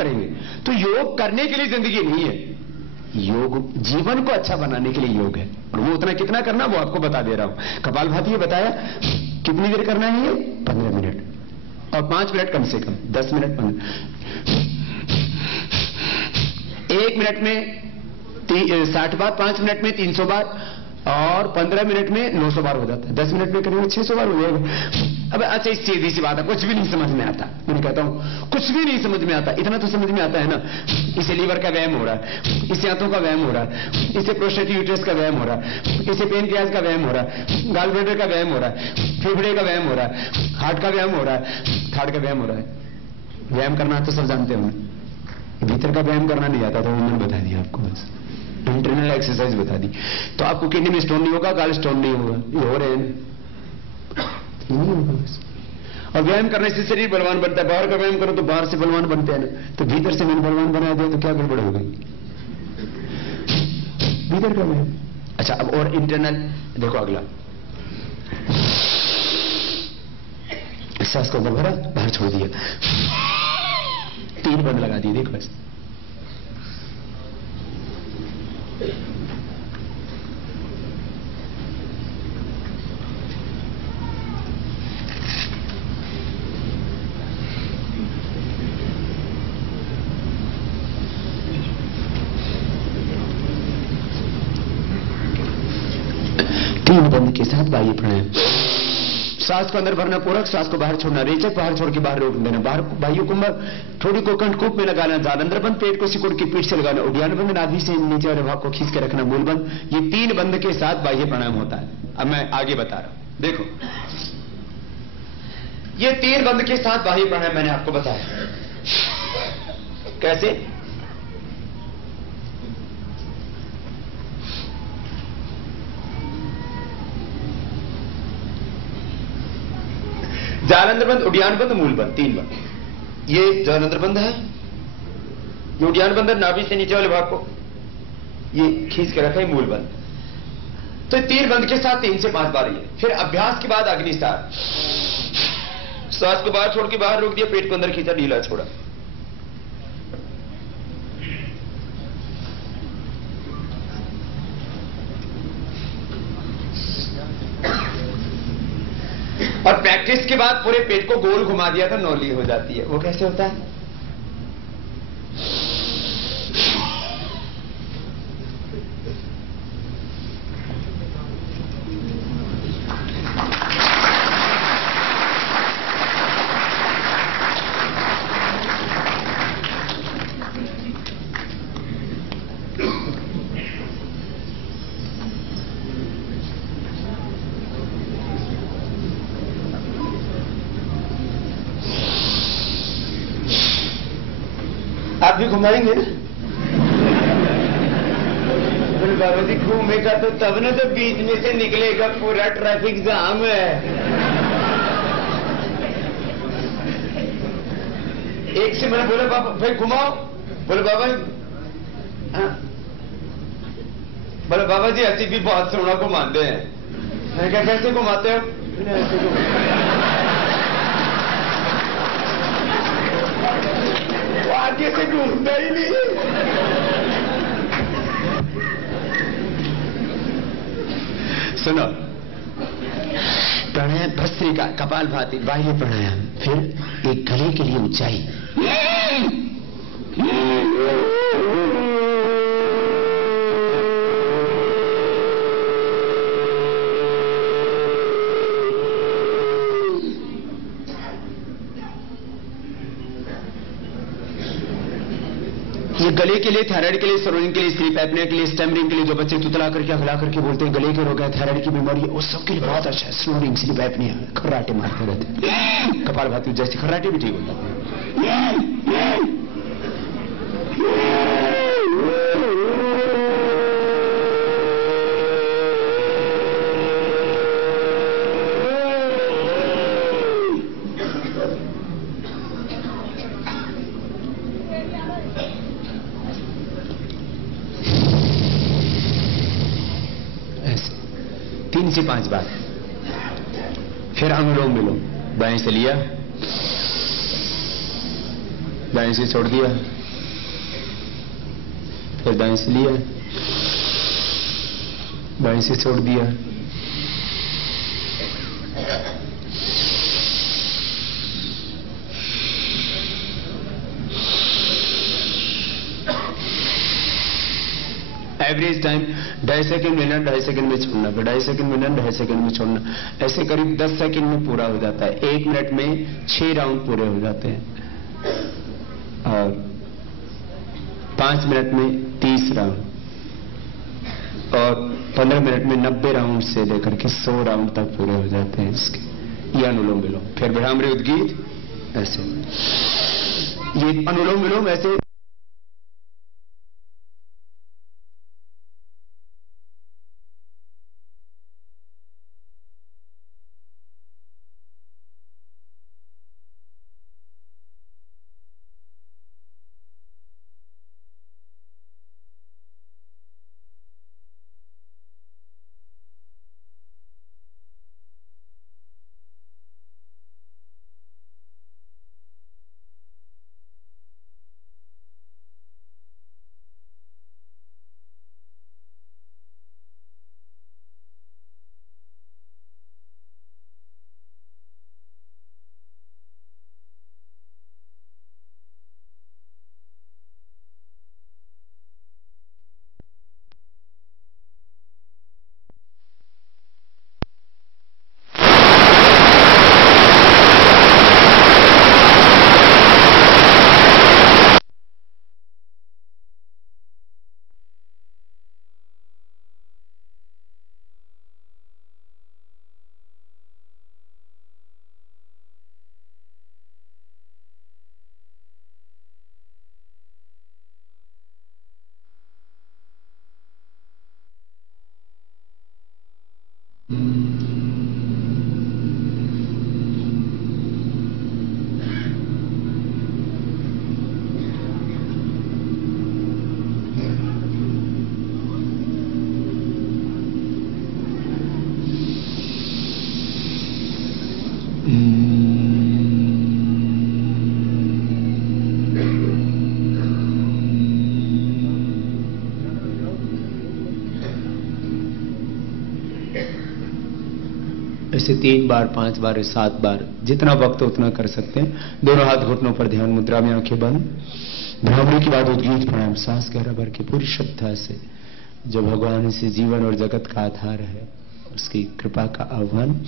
करेंगे? तो योग करने के लिए जिंदगी नहीं है, योग जीवन को अच्छा बनाने के लिए योग है। और वो उतना कितना करना वो आपको बता दे रहा हूं। कपालभाति बताया कितनी देर करना है ये? 15 मिनट और 5 मिनट कम से कम, 10 मिनट 1 मिनट में 60 बार, 5 मिनट में 300 बार और 15 मिनट में 900 बार हो जाता है। 10 मिनट में करीब 600 बार हो जाएगा। अब अच्छा सीधी सी बात है, कुछ भी नहीं समझ में आता। मैं कहता हूं कुछ भी नहीं समझ में आता, इतना तो समझ में आता है ना, इसे लीवर का व्यायाम हो रहा है, इससे आंतों का व्यायाम हो रहा है, इससे प्रोस्टेट यूट्रस का व्यायाम हो रहा है, इससे पेनक्रियाज का व्यायाम हो रहा है, गॉल ब्लैडर का व्यायाम हो रहा है, फेफड़े का व्यायाम हो रहा है, हार्ट का व्यायाम हो रहा है, थाड़ का व्यायाम हो रहा है। व्यायाम करना तो सब जानते हो, भीतर का व्यायाम करना नहीं आता तो उन्होंने बता दिया आपको, बस इंटरनल एक्सरसाइज बता दी। तो आपको किडनी में स्टोन नहीं होगा, गाल स्टोन नहीं होगा, ये हो रहे हैं नहीं होगा बस। और व्यायाम करने से शरीर बलवान बनता है। बाहर का व्यायाम करो तो बाहर से बलवान बनते हैं ना, तो भीतर से मैंने बलवान बना दिया तो क्या गड़बड़ हो गई? भीतर का व्यायाम। अच्छा अब और इंटरनल देखो, अगला सांस को अंदर भरा, बाहर छोड़ दिया, 3 बंद लगा दिए, देखो बस। तीन बंद के साथ बाह्य प्राणायाम। सांस को अंदर भरना पूरक, सांस को बाहर छोड़ना रेचक, बाहर छोड़ के बाहर रोक देना। बाहर बाह्य कुंभक, थोड़ी को कंठकूप में लगाना, जान अंदर बंद, पेट को सिकुड़ के पीठ से लगाना, उद्यान बंद, नाभि से नीचे वाले भाग को खींच के रखना, मूल बंद। ये 3 बंद के साथ बाह्य प्राणायाम होता है। अब मैं आगे बता रहा हूं, देखो ये 3 बंद के साथ बाह्य प्राणायाम मैंने आपको बताया कैसे। जालंधर बंद, उड्यान बंद, मूल बंद, 3 बंद। ये जालंधर बंद है, ये उड्यान बंद है, नाभि से नीचे वाले भाग को ये खींच के रखा है, मूल बंद। तो 3 बंद के साथ 3 से 5 बार ये। फिर अभ्यास के बाद अग्निसार, सांस को बाहर छोड़ के बाहर रोक दिया, पेट को अंदर खींचा, ढीला छोड़ा। और प्रैक्टिस के बाद पूरे पेट को गोल घुमा दिया तो नौली हो जाती है। वो कैसे होता है? आप भी घुमाएंगे ना? बाबा जी घूमेगा तो तब ना, तो बीच में से निकलेगा, पूरा ट्रैफिक जाम है। एक से मैंने बोला बाबा भाई घुमाओ, बोले बाबा हाँ, बोले बाबा जी ऐसी भी बहुत सोना घुमाते हैं। मैंने कहा कैसे घुमाते हो? आगे से घूमता ही नहीं। सुनो, प्राणायाम भस्त्रिका, कपालभाति, बाह्य प्राणायाम, फिर एक गले के लिए ऊंचाई। ये गले के लिए, थायराइड के लिए, सरोजिन के लिए, स्लीप एपनिया के लिए, स्टैमरिंग के लिए, जो बच्चे तुतला करके हिला करके बोलते हैं गले के रोग है, थायराइड की बीमारी है, उस सब के लिए बहुत अच्छा है। स्नोरिंग, स्लीप एपनिया, खर्राटे मारते रहते हैं, कपालभाति जैसे खर्राटे भी ठीक हो जाते हैं। ऐसे 3 से 5 बार। फिर अनुलोम विलोम, बाएं से लिया, दाएं से छोड़ दिया, फिर दाएं से लिया, बाएं से छोड़ दिया, एवरेज टाइम 2.5 सेकंड मिलना, 2.5 सेकंड में छोड़ना, फिर 2.5 सेकंड मिलना, 2.5 सेकंड में छोड़ना, ऐसे करीब 10 सेकंड में पूरा हो जाता है। 1 मिनट में 6 राउंड पूरे हो जाते हैं और 5 मिनट में 30 राउंड और 15 मिनट में 90 राउंड से लेकर के 100 राउंड तक पूरे हो जाते हैं इसके। ये अनुलोम विलोम। फिर भ्रामरी उद्गीत ऐसे, ये अनुलोम विलोम ऐसे। ऐसे 3 बार, 5 बार, 7 बार, जितना वक्त उतना कर सकते हैं। दोनों हाथ घुटनों पर, ध्यान मुद्रा में, आंखें बंद। भ्रामरी के बाद उद्गीत प्राणायाम, सांस गहरा भर के पूरी श्रद्धा से, जो भगवान इसे जीवन और जगत का आधार है, उसकी कृपा का आह्वान।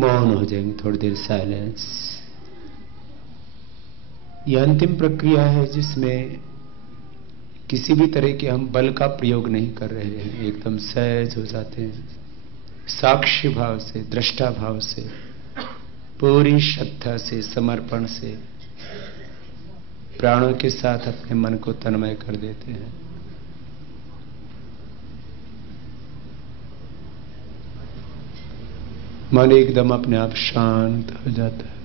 मौन हो जाएंगे, थोड़ी देर साइलेंस। यह अंतिम प्रक्रिया है जिसमें किसी भी तरह के हम बल का प्रयोग नहीं कर रहे हैं, एकदम सहज हो जाते हैं, साक्षी भाव से, दृष्टा भाव से, पूरी श्रद्धा से, समर्पण से, प्राणों के साथ अपने मन को तन्मय कर देते हैं। मन एकदम अपने आप शांत हो जाता है।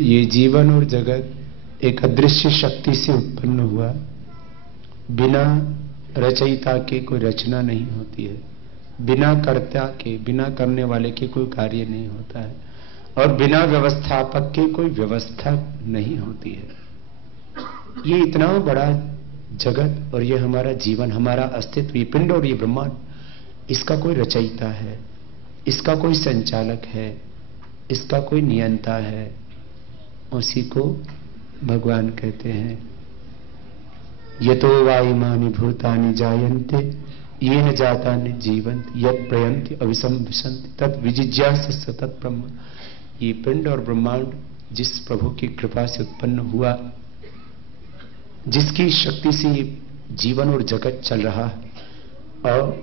ये जीवन और जगत एक अदृश्य शक्ति से उत्पन्न हुआ, बिना रचयिता की कोई रचना नहीं होती है, बिना कर्ता के, बिना करने वाले के कोई कार्य नहीं होता है, और बिना व्यवस्थापक के कोई व्यवस्था नहीं होती है। ये इतना बड़ा जगत और ये हमारा जीवन, हमारा अस्तित्व, ये पिंड और ये ब्रह्मांड, इसका कोई रचयिता है, इसका कोई संचालक है, इसका कोई नियंता है, उसी को भगवान कहते हैं। यतो वा इमानि भूतानि जायन्ते येन जातानि जीवन्ति यत् प्रयन्ति अविसंविशन्ति तत् विजिज्ञासस्य तत् ब्रह्म। ये पिंड और ब्रह्मांड जिस प्रभु की कृपा से उत्पन्न हुआ, जिसकी शक्ति से ये जीवन और जगत चल रहा है, और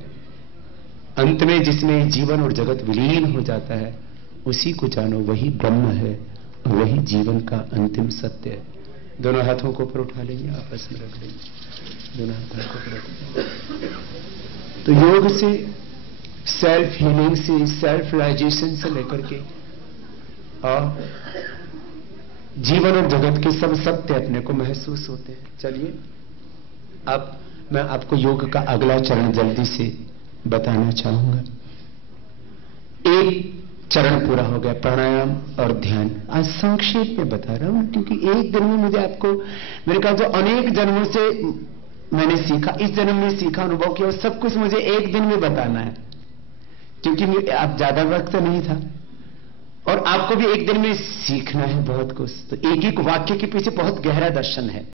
अंत में जिसमें जीवन और जगत विलीन हो जाता है, उसी को जानो, वही ब्रह्म है और वही जीवन का अंतिम सत्य है। दोनों हाथों को ऊपर उठा लेंगे, आपस में रख लेंगे, दोनों हाथों को ऊपर रख लेंगे। तो योग से, सेल्फ हीलिंग से, सेल्फ रियलाइजेशन से लेकर के और जीवन और जगत के सब सत्य अपने को महसूस होते हैं। चलिए अब मैं आपको योग का अगला चरण जल्दी से बताना चाहूंगा। एक चरण पूरा हो गया, प्राणायाम और ध्यान। आज संक्षेप में बता रहा हूं क्योंकि एक दिन में मुझे आपको, मेरे ख्याल जो अनेक जन्मों से मैंने सीखा, इस जन्म में सीखा, अनुभव किया, और सब कुछ मुझे एक दिन में बताना है क्योंकि आप ज्यादा वक्त नहीं था और आपको भी एक दिन में सीखना है बहुत कुछ। तो एक एक वाक्य के पीछे बहुत गहरा दर्शन है।